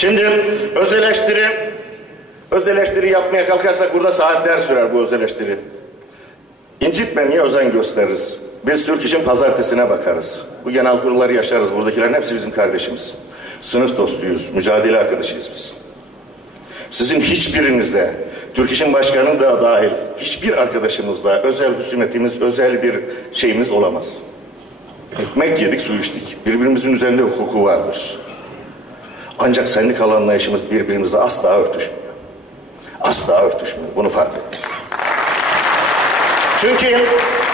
Şimdi öz eleştiri, öz eleştiri yapmaya kalkarsak burada saatler sürer bu öz eleştiri. İncitmemeye özen gösteririz. Biz Türk İş'in pazartesine bakarız. Bu genel kurulları yaşarız. Buradakilerin hepsi bizim kardeşimiz. Sınıf dostuyuz, mücadele arkadaşıyız biz. Sizin hiçbirinizde, Türk İş'in başkanı da dahil, hiçbir arkadaşımızla özel husumetimiz, özel bir şeyimiz olamaz. Ekmek yedik, su içtik. Birbirimizin üzerinde hukuku vardır. Ancak sendikal anlayışımız birbirimizle asla örtüşmüyor. Asla örtüşmüyor. Bunu fark ettim. Çünkü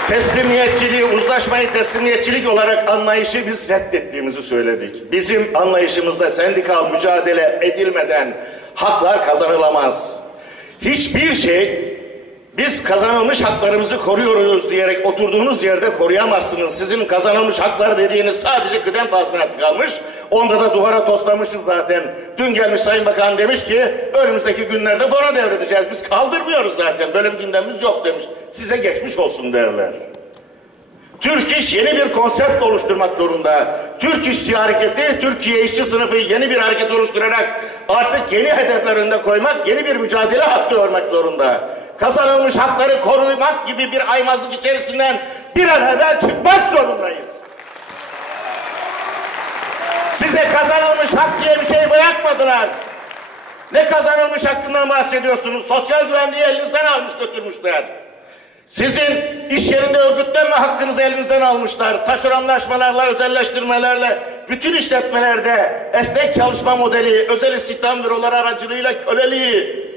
teslimiyetçiliği, uzlaşmayı teslimiyetçilik olarak anlayışı biz reddettiğimizi söyledik. Bizim anlayışımızda sendikal mücadele edilmeden haklar kazanılamaz. Hiçbir şey biz kazanılmış haklarımızı koruyoruz diyerek oturduğunuz yerde koruyamazsınız. Sizin kazanılmış haklar dediğiniz sadece kıdem tazminatı kalmış. Onda da duvara toslamışız zaten. Dün gelmiş Sayın Bakan demiş ki önümüzdeki günlerde fona devredeceğiz. Biz kaldırmıyoruz zaten. Böyle bir gündemimiz yok demiş. Size geçmiş olsun derler. Türk İş yeni bir konsept oluşturmak zorunda. Türk İşçi hareketi, Türkiye işçi sınıfı yeni bir hareket oluşturarak artık yeni hedefler önüne koymak, yeni bir mücadele hattı örmek zorunda. Kazanılmış hakları korumak gibi bir aymazlık içerisinden bir an evvel çıkmak zorundayız. Size kazanılmış hak diye bir şey bırakmadılar. Ne kazanılmış hakkından bahsediyorsunuz? Sosyal güvenliği elinizden almış götürmüşler. Sizin iş yerinde örgütlenme hakkınızı elinizden almışlar. Taşeronlaşmalarla, özelleştirmelerle, bütün işletmelerde esnek çalışma modeli, özel istihdam büroları aracılığıyla köleliği,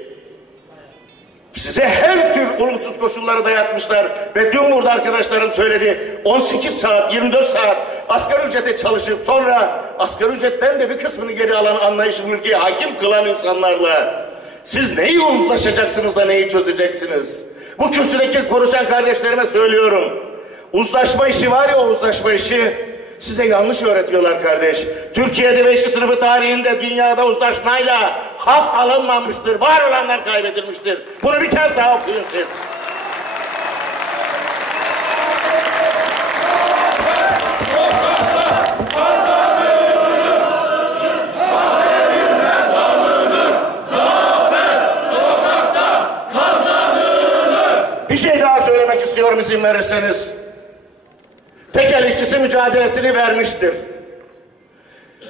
Size her tür olumsuz koşulları dayatmışlar ve dün burada arkadaşlarım söyledi 18 saat 24 saat asgari ücrete çalışıp sonra asgari ücretten de bir kısmını geri alan anlayışın ülkeye hakim kılan insanlarla siz neyi uzlaşacaksınız da neyi çözeceksiniz? Bu kürsüdeki konuşan kardeşlerime söylüyorum. Uzlaşma işi var ya uzlaşma işi size yanlış öğretiyorlar kardeş. Türkiye'de beşinci sınıfı tarihinde dünyada uzlaşmayla hak alınmamıştır. Var olanlar kaybedilmiştir. Bunu bir kez daha okuyun siz. İzin verirseniz. Tekel işçisi mücadelesini vermiştir.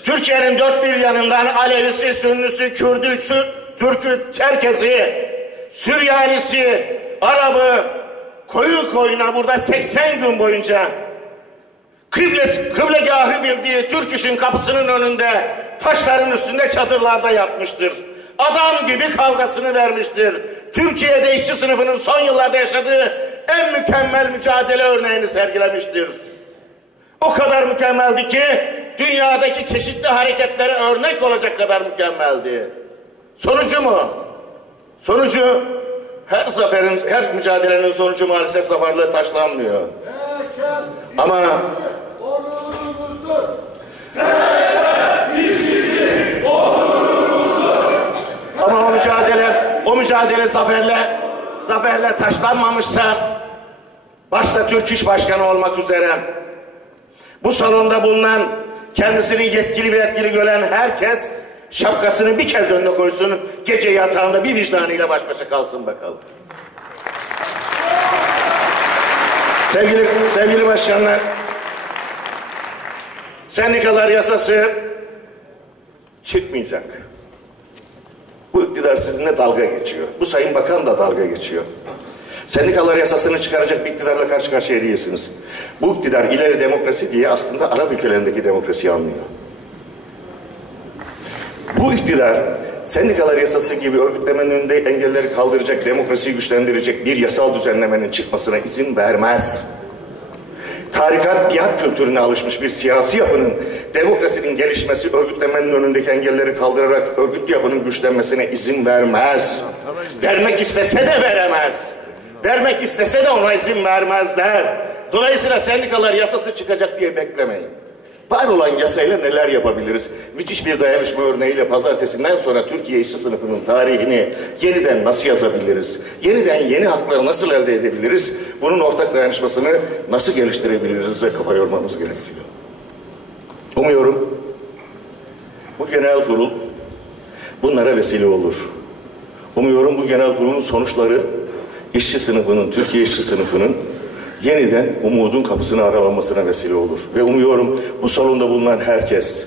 Türkiye'nin dört bir yanından Alevisi, Sünnüsü, Kürdü, Türk'ü, Çerkezi, Süryanisi, Arabı koyu koyuna burada 80 gün boyunca kıble, kıblegahı bildiği Türk işin kapısının önünde taşların üstünde çadırlarda yatmıştır. Adam gibi kavgasını vermiştir. Türkiye'de işçi sınıfının son yıllarda yaşadığı en mükemmel mücadele örneğini sergilemiştir. O kadar mükemmeldi ki dünyadaki çeşitli hareketlere örnek olacak kadar mükemmeldi. Sonucu mu? Sonucu her zaferin, her mücadelenin sonucu maalesef zaferle taşlanmıyor. Ama Ama o mücadele, o mücadele zaferle, zaferle taşlanmamışsa, başta Türk İş Başkanı olmak üzere, bu salonda bulunan kendisini yetkili ve yetkili gören herkes şapkasını bir kez önüne koysun, gece yatağında bir vicdanıyla baş başa kalsın bakalım. Sevgili, sevgili başkanlar, sendikalar yasası çıkmayacak. Bu iktidar sizinle dalga geçiyor. Bu sayın bakan da dalga geçiyor. Sendikalar yasasını çıkaracak bir iktidarla karşı karşıya değilsiniz. Bu iktidar ileri demokrasi diye aslında Arap ülkelerindeki demokrasiyi anlıyor. Bu iktidar sendikalar yasası gibi örgütlemenin önünde engelleri kaldıracak, demokrasiyi güçlendirecek bir yasal düzenlemenin çıkmasına izin vermez. Tarikat biat kültürüne alışmış bir siyasi yapının demokrasinin gelişmesi, örgütlemenin önündeki engelleri kaldırarak örgütlü yapının güçlenmesine izin vermez. Vermek istese de veremez. Vermek istese de ona izin vermezler. Dolayısıyla sendikalar yasası çıkacak diye beklemeyin. Var olan yasayla neler yapabiliriz? Müthiş bir dayanışma örneğiyle pazartesinden sonra Türkiye işçi sınıfının tarihini yeniden nasıl yazabiliriz? Yeniden yeni hakları nasıl elde edebiliriz? Bunun ortak dayanışmasını nasıl geliştirebiliriz ve kafa yormamız gerekiyor. Umuyorum bu genel kurul bunlara vesile olur. Umuyorum bu genel kurulun sonuçları işçi sınıfının, Türkiye işçi sınıfının yeniden umudun kapısını aralamasına vesile olur. Ve umuyorum bu salonda bulunan herkes,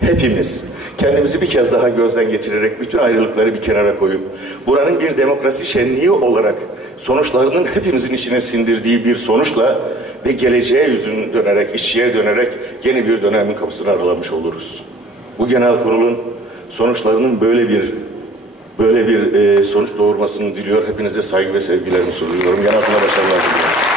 hepimiz kendimizi bir kez daha gözden geçirerek bütün ayrılıkları bir kenara koyup buranın bir demokrasi şenliği olarak sonuçlarının hepimizin içine sindirdiği bir sonuçla ve geleceğe yüzünü dönerek, işçiye dönerek yeni bir dönemin kapısını aralamış oluruz. Bu genel kurulun sonuçlarının böyle bir böyle bir e, sonuç doğurmasını diliyor. Hepinize saygı ve sevgilerimi sunuyorum. Yanatına başarılar diliyorum.